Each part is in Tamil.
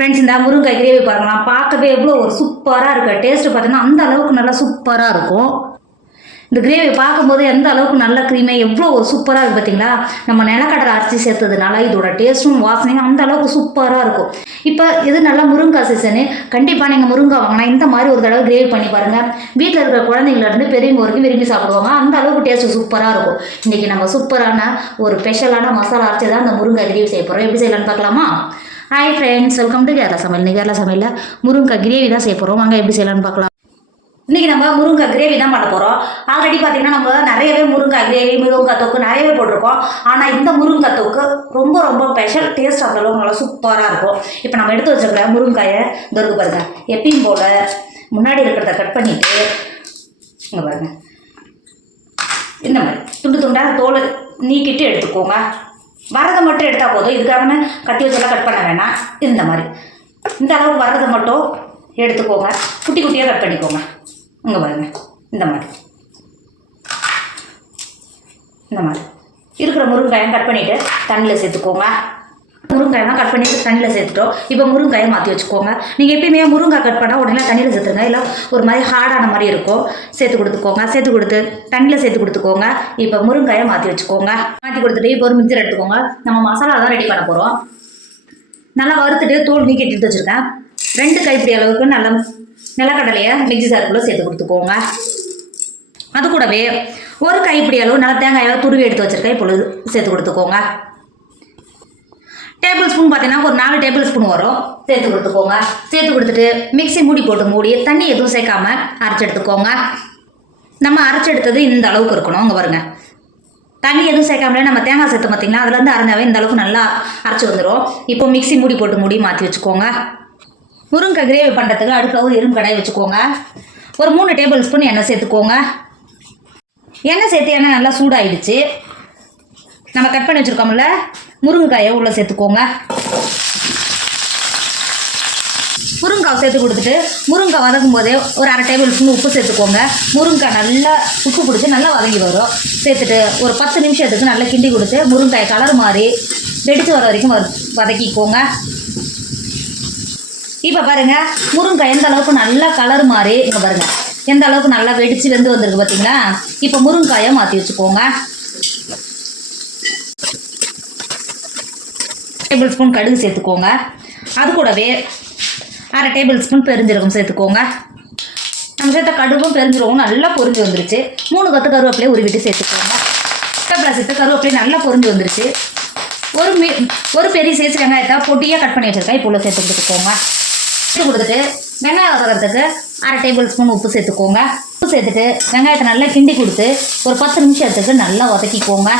ஃப்ரெண்ட்ஸ் இந்த முருங்கை கிரேவி பாருங்களா, பார்க்கவே எவ்வளோ ஒரு சூப்பராக இருக்குது. டேஸ்ட்டு பார்த்தீங்கன்னா அந்த அளவுக்கு நல்லா சூப்பராக இருக்கும். இந்த கிரேவி பார்க்கும்போது எந்த அளவுக்கு நல்ல க்ரீமே எவ்வளோ ஒரு சூப்பராக இருக்குது பார்த்தீங்களா. நம்ம நிலக்கடலை அரைச்சி சேர்த்ததுனால இதோட டேஸ்ட்டும் வாசனையும் அந்த அளவுக்கு சூப்பராக இருக்கும். இப்போ இது நல்லா முருங்காய் சீசனு. கண்டிப்பாக நீங்கள் முருங்காய் வாங்கினா இந்த மாதிரி ஒரு தடவை கிரேவி பண்ணி பாருங்கள். வீட்டில் இருக்கிற குழந்தைங்கள்லேருந்து பெரியவங்க வரைக்கும் விரும்பி சாப்பிடுவாங்க. அந்த அளவுக்கு டேஸ்ட்டு சூப்பராக இருக்கும். இன்றைக்கி நம்ம சூப்பரான ஒரு ஸ்பெஷலான மசாலா அரைச்சி தான் அந்த முருங்காய் கிரேவி செய்ய போகிறோம். எப்படி செய்யலான்னு பார்க்கலாமா? Hi friends, welcome to Kerala சமையல். இன்னைக்கு கேரளா சமையலில் முருங்காய் கிரேவி தான் செய்ய போகிறோம். வாங்க எப்படி செய்யலான்னு பார்க்கலாம். இன்றைக்கி நம்ம முருங்காய் கிரேவி தான் பண்ண போகிறோம். ஆல்ரெடி பார்த்தீங்கன்னா நம்ம நிறையவே முருங்காய் கிரேவி, முருங்காய் தொக்கு நிறையவே போட்டிருக்கோம். ஆனால் இந்த முருங்காய் தொக்கு ரொம்ப ரொம்ப ஸ்பெஷல். டேஸ்ட் அந்த அளவுக்கு நல்லா சூப்பராக இருக்கும். இப்போ நம்ம எடுத்து வச்சுருக்க முருங்காயை தொருக்கு பாருங்கள். எப்பயும் போல் முன்னாடி இருக்கிறத கட் பண்ணிவிட்டு இங்கே பாருங்கள், இந்த மாதிரி துண்டு துண்டாக தோலை நீக்கிட்டு எடுத்துக்கோங்க. வரதை மட்டும் எடுத்தால் போதும். இதுக்காக கத்தி வச்செல்லாம் கட் பண்ண வேணாம். இந்த மாதிரி இந்த அளவுக்கு வரதை மட்டும் எடுத்துக்கோங்க. குட்டி குட்டியாக கட் பண்ணிக்கோங்க. இங்கே பாருங்க, இந்த மாதிரி இருக்கிற முருங்காயம் கட் பண்ணிவிட்டு தண்ணியில் சேர்த்துக்கோங்க. முருங்காயெல்லாம் கட் பண்ணிவிட்டு தண்ணியில் சேர்த்துட்டோம். இப்போ முருங்காயை மாற்றி வச்சுக்கோங்க. நீங்கள் எப்பயுமே முருங்காய் கட் பண்ணால் உடனே தண்ணியில் சேர்த்துருங்க. இல்லை ஒரு மாதிரி ஹார்டான மாதிரி இருக்கும். சேர்த்து கொடுத்துக்கோங்க. சேர்த்து கொடுத்து தண்ணியில் சேர்த்து கொடுத்துக்கோங்க. இப்போ முருங்காயை மாற்றி வச்சுக்கோங்க. மாற்றி கொடுத்துட்டு இப்போ ஒரு மிக்சர் எடுத்துக்கோங்க. நம்ம மசாலா தான் ரெடி பண்ண போகிறோம். நல்லா வறுத்துட்டு தூள் நீக்கி எடுத்து வச்சுருக்கேன். 2 கைப்பிடி அளவுக்கு நல்ல நிலக்கடலையை மிக்ஸி ஜாருக்குள்ளே சேர்த்து கொடுத்துக்கோங்க. அது கூடவே ஒரு கைப்பிடி அளவு நல்ல தேங்காயை துருவி எடுத்து வச்சுருக்கேன். இப்பொழுது சேர்த்து கொடுத்துக்கோங்க. டேபிள் ஸ்பூன் பார்த்தீங்கன்னா ஒரு 4 டேபிள் ஸ்பூன் வரும். சேர்த்து கொடுத்துக்கோங்க. சேர்த்து கொடுத்துட்டு மிக்ஸி மூடி போட்டு மூடி தண்ணி எதுவும் சேர்க்காம அரைச்சி எடுத்துக்கோங்க. நம்ம அரைச்சி எடுத்தது இந்த அளவுக்கு இருக்கணும். அங்கே பாருங்க, தண்ணி எதுவும் சேர்க்காமலே நம்ம தேங்காய் சேர்த்து பார்த்தீங்கன்னா அதுலேருந்து அரைஞ்சாவே இந்த அளவுக்கு நல்லா அரைச்சி வந்துடும். இப்போ மிக்ஸி மூடி போட்டு மூடி மாற்றி வச்சுக்கோங்க. முருங்கை கிரேவி பண்ணுறதுக்கு அடுப்பில் ஒரு இரும்பு கடாய் வச்சுக்கோங்க. ஒரு 3 டேபிள் ஸ்பூன் எண்ணெய் சேர்த்துக்கோங்க. எண்ணெய் சேர்த்து எண்ணெய் நல்லா சூடாயிடுச்சு. நம்ம கட் பண்ணி வச்சுருக்கோம்ல முருங்கைக்காயை உள்ளே சேர்த்துக்கோங்க. முருங்காய் சேர்த்து கொடுத்துட்டு முருங்காய் வதக்கும் போதே ஒரு 1/2 டேபிள் ஸ்பூன் உப்பு சேர்த்துக்கோங்க. முருங்காய் நல்லா உப்பு பிடிச்சி நல்லா வதங்கி வரும். சேர்த்துட்டு ஒரு 10 நிமிஷத்துக்கு நல்லா கிண்டி கொடுத்து முருங்காய் கலர் மாதிரி வெடித்து வர வரைக்கும் வதக்கிக்கோங்க. இப்போ பாருங்கள், முருங்காய் எந்த அளவுக்கு நல்லா கலர் மாதிரி இங்கே பாருங்கள், எந்த அளவுக்கு நல்லா வெடித்து வெந்து வந்திருக்கு பார்த்தீங்களா. இப்போ முருங்காயை மாற்றி வச்சுக்கோங்க. டேபிள் ஸ்பூன் கடுகு சேர்த்துக்கோங்க. அது கூடவே 1/2 டேபிள் ஸ்பூன் பெருஞ்சீரகம் சேர்த்துக்கோங்க. நம்ம சேர்த்த கடுகும் பெருஞ்சீரகம் நல்லா பொரிஞ்சு வந்துருச்சு. 3 கொத்து கருவேப்பிலையை உருவிட்டு சேர்த்துக்கோங்க. கருவேப்பிலை சேர்த்து கருவேப்பிலையை நல்லா பொரிஞ்சு வந்துருச்சு. ஒரு பெரிய சைஸ் வெங்காயத்தை பொடியாக கட் பண்ணி வச்சுருக்கேன். இப்போ உள்ள சேர்த்து கொடுத்துக்கோங்க. சேர்த்து கொடுத்துட்டு வெங்காயம் வதக்கிறதுக்கு 1/2 டேபிள் ஸ்பூன் உப்பு சேர்த்துக்கோங்க. உப்பு சேர்த்துட்டு வெங்காயத்தை நல்லா கிண்டி கொடுத்து ஒரு 10 நிமிஷத்துக்கு நல்லா வதக்கிக்கோங்க.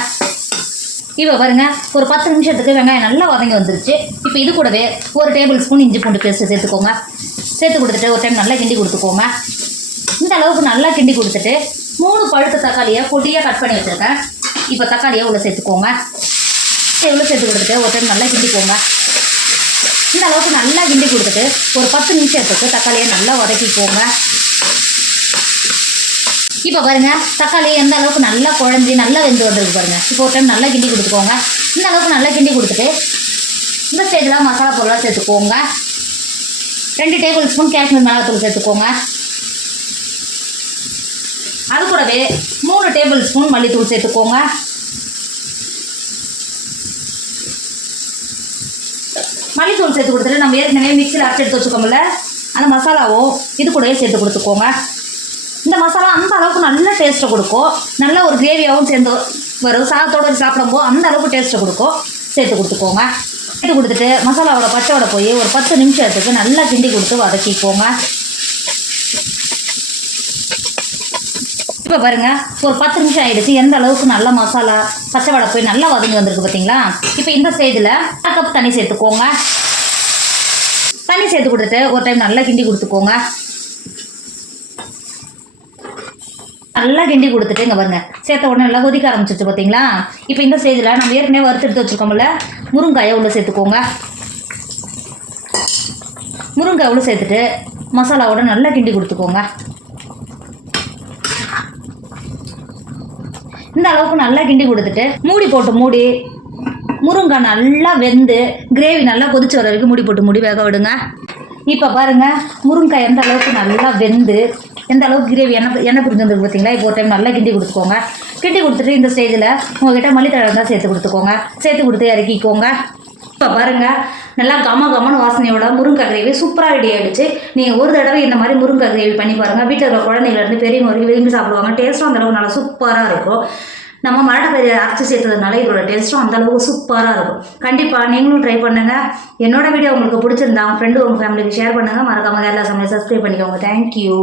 இப்போ பாருங்க, ஒரு 10 நிமிஷத்துக்கு வெங்காயம் நல்லா வதங்கி வந்துருச்சு. இப்போ இது கூடவே ஒரு டேபிள் ஸ்பூன் இஞ்சி பூண்டு பேஸ்ட்டு சேர்த்துக்கோங்க. சேர்த்து கொடுத்துட்டு ஒரு டைம் நல்லா கிண்டி கொடுத்துக்கோங்க. இந்த அளவுக்கு நல்லா கிண்டி கொடுத்துட்டு 3 பழுத்த தக்காளியை பொடியாக கட் பண்ணி வச்சுருக்கேன். இப்போ தக்காளியை உள்ளே சேர்த்துக்கோங்க. உள்ளே சேர்த்து கொடுத்துட்டு ஒரு டைம் நல்லா கிண்டிக்கோங்க. இந்த அளவுக்கு நல்லா கிண்டி கொடுத்துட்டு ஒரு 10 நிமிஷத்துக்கு தக்காளியை நல்லா வதக்கிக்கோங்க. இப்போ பாருங்கள், தக்காளி எந்த அளவுக்கு நல்லா குழஞ்சி நல்லா வெந்து வந்துருக்கு பாருங்கள். இப்போ ஒரு டைம் நல்லா கிண்டி கொடுத்துக்கோங்க. இந்த அளவுக்கு நல்லா கிண்டி கொடுத்துட்டு இந்த ஸ்டேஜில் மசாலா பொருளாக சேர்த்துக்கோங்க. 2 டேபிள் ஸ்பூன் காஷ்மீர் மிளகாத்தூள் சேர்த்துக்கோங்க. அது கூடவே 3 டேபிள் ஸ்பூன் மல்லித்தூள் சேர்த்துக்கோங்க. மல்லித்தூள் சேர்த்து கொடுத்துட்டு நம்ம ஏற்கனவே மிக்சியில் அரைச்சி எடுத்து வச்சுக்கோம்ல, அந்த மசாலாவும் இது கூடவே சேர்த்து கொடுத்துக்கோங்க. இந்த மசாலா அந்த அளவுக்கு நல்ல டேஸ்ட்டை கொடுக்கும். நல்ல ஒரு கிரேவியாகவும் சேர்ந்து வரும். சாதத்தோடு சாப்பிடும்போது அந்த அளவுக்கு டேஸ்ட்டை கொடுக்கும். சேர்த்து கொடுத்துக்கோங்க. சேர்த்து கொடுத்துட்டு மசாலாவோட பச்சையோட போய் ஒரு 10 நிமிஷத்துக்கு நல்லா கிண்டி கொடுத்து வதக்கிக்கோங்க. இப்போ பாருங்கள், ஒரு 10 நிமிஷம் ஆகிடுச்சு. எந்த அளவுக்கு நல்லா மசாலா பச்சை வடை போய் நல்லா வதங்கி வந்திருக்கு பார்த்தீங்களா. இப்போ இந்த ஸ்டேஜில் 1 கப் தண்ணி சேர்த்துக்கோங்க. தண்ணி சேர்த்து கொடுத்துட்டு ஒரு டைம் நல்லா கிண்டி கொடுத்துக்கோங்க. நல்லா கிண்டி கொடுத்துட்டு இங்கே பாருங்க, சேர்த்த உடனே நல்லா கொதிக்க ஆரம்பிச்சிச்சு பார்த்தீங்களா. இப்போ இந்த ஸ்டேஜில் நம்ம ஏற்கனவே வறுத்து எடுத்து வச்சுருக்கோம்ல முருங்காயை உள்ளே சேர்த்துக்கோங்க. முருங்காய் உள்ளே சேர்த்துட்டு மசாலாவோட நல்லா கிண்டி கொடுத்துக்கோங்க. இந்த அளவுக்கு நல்லா கிண்டி கொடுத்துட்டு மூடி போட்டு மூடி முருங்காய் நல்லா வெந்து கிரேவி நல்லா கொதிச்சு வர வரைக்கும் மூடி வேக விடுங்க. இப்போ பாருங்கள் முருங்காய் எந்த அளவுக்கு நல்லா வெந்து எந்த அளவுக்கு கிரேவி எண்ணெய் பிரிஞ்சு வந்துருக்கு பார்த்தீங்களா. இப்போ ஒரு டைம் நல்லா கிண்டி கொடுத்துக்கோங்க. கிண்டி கொடுத்துட்டு இந்த ஸ்டேஜில் உங்கள்கிட்ட மல்லித்தழை தான் சேர்த்து கொடுத்துக்கோங்க. சேர்த்து கொடுத்து இறக்கிக்கோங்க. இப்போ பாருங்கள் நல்லா கமன்னு வாசனையோட முருங்காய் கிரேவி சூப்பராக ரெடி ஆகிடுச்சு. நீங்கள் ஒரு தடவை இந்த மாதிரி முருங்காய் கிரேவி பண்ணி பாருங்கள். வீட்டில் இருக்கிற குழந்தைங்கலேருந்து பெரியவங்க வரைக்கும் விரும்பி சாப்பிடுவாங்க. டேஸ்ட்டும் அந்தளவுக்கு நல்லா சூப்பராக இருக்கும். நம்ம மரட்டை அரைச்சி சேர்த்ததுனால இதோட டேஸ்ட்டும் அந்தளவுக்கு சூப்பராக இருக்கும். கண்டிப்பாக நீங்களும் ட்ரை பண்ணுங்கள். என்னோட வீடியோ உங்களுக்கு பிடிச்சிருந்தா உங்கள் ஃப்ரெண்டு உங்கள் ஃபேமிலிக்கு ஷேர் பண்ணுங்கள். மறக்காம எல்லா சமையல் சப்ஸ்கிரைப் பண்ணிக்கோங்க. தேங்க்யூ.